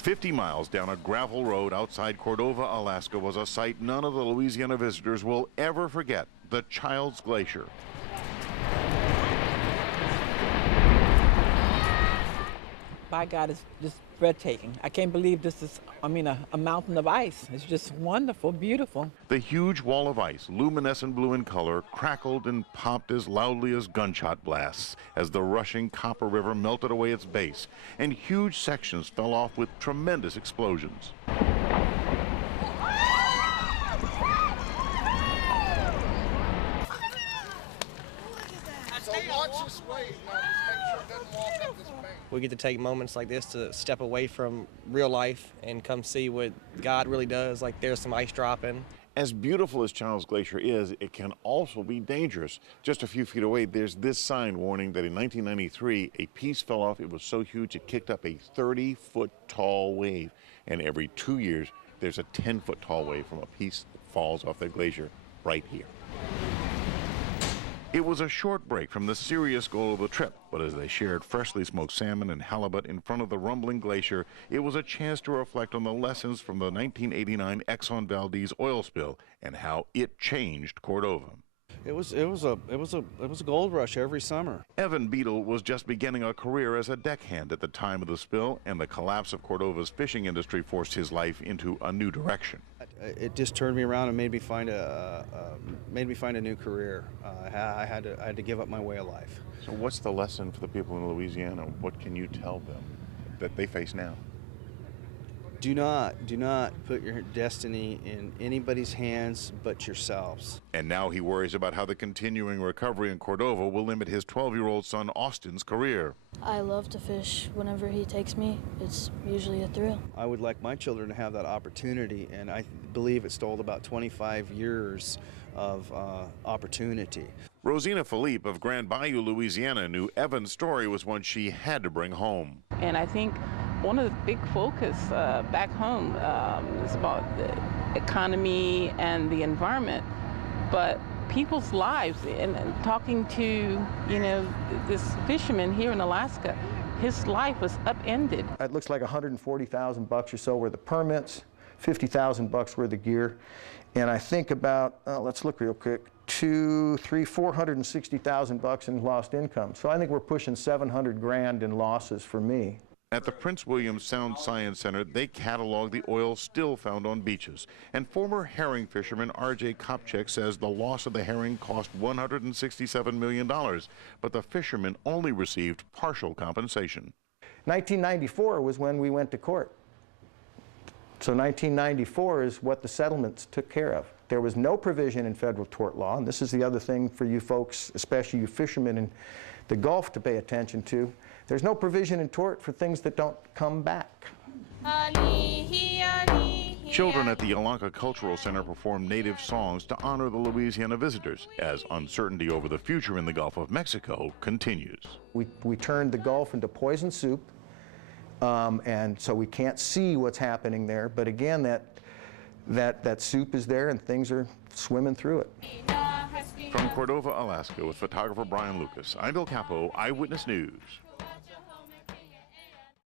50 miles down a gravel road outside Cordova, Alaska was a sight none of the Louisiana visitors will ever forget: the Child's Glacier. By God, it's just breathtaking. I can't believe this is, a mountain of ice. It's just wonderful, beautiful. The huge wall of ice, luminescent blue in color, crackled and popped as loudly as gunshot blasts as the rushing Copper River melted away its base, and huge sections fell off with tremendous explosions. We get to take moments like this to step away from real life and come see what God really does, like there's some ice dropping. As beautiful as Child's Glacier is, it can also be dangerous. Just a few feet away, there's this sign warning that in 1993, a piece fell off. It was so huge, it kicked up a 30-foot tall wave. And every 2 years, there's a 10-foot tall wave from a piece that falls off the glacier right here. It was a short break from the serious goal of the trip, but as they shared freshly smoked salmon and halibut in front of the rumbling glacier, it was a chance to reflect on the lessons from the 1989 Exxon Valdez oil spill and how it changed Cordova. It was a gold rush every summer. Evan Beadle was just beginning a career as a deckhand at the time of the spill, and the collapse of Cordova's fishing industry forced his life into a new direction. It just turned me around and made me find a new career. I had to give up my way of life. So what's the lesson for the people in Louisiana? What can you tell them that they face now? Do not put your destiny in anybody's hands but yourselves. And now he worries about how the continuing recovery in Cordova will limit his 12-year-old son Austin's career. I love to fish whenever he takes me. It's usually a thrill. I would like my children to have that opportunity, and I believe it stole about 25 years of opportunity. Rosina Philippe of Grand Bayou, Louisiana, knew Evan's story was one she had to bring home. And I think one of the big focus back home is about the economy and the environment, but people's lives. And talking to, this fisherman here in Alaska, his life was upended. It looks like $140,000 or so worth of permits, $50,000 worth of gear, and I think about, let's look real quick, $460,000 in lost income. So I think we're pushing 700 grand in losses for me. At the Prince William Sound Science Center, they catalog the oil still found on beaches. And former herring fisherman R.J. Kopchak says the loss of the herring cost $167 million, but the fishermen only received partial compensation. 1994 was when we went to court. So 1994 is what the settlements took care of. There was no provision in federal tort law, and this is the other thing for you folks, especially you fishermen in the Gulf, to pay attention to. There's no provision in tort for things that don't come back. Children at the Yellanka Cultural Center performed native songs to honor the Louisiana visitors as uncertainty over the future in the Gulf of Mexico continues. We turned the Gulf into poison soup, and so we can't see what's happening there. But again, that soup is there and things are swimming through it. From Cordova, Alaska, with photographer Brian Lukas, I'm Bill Capo, Eyewitness News.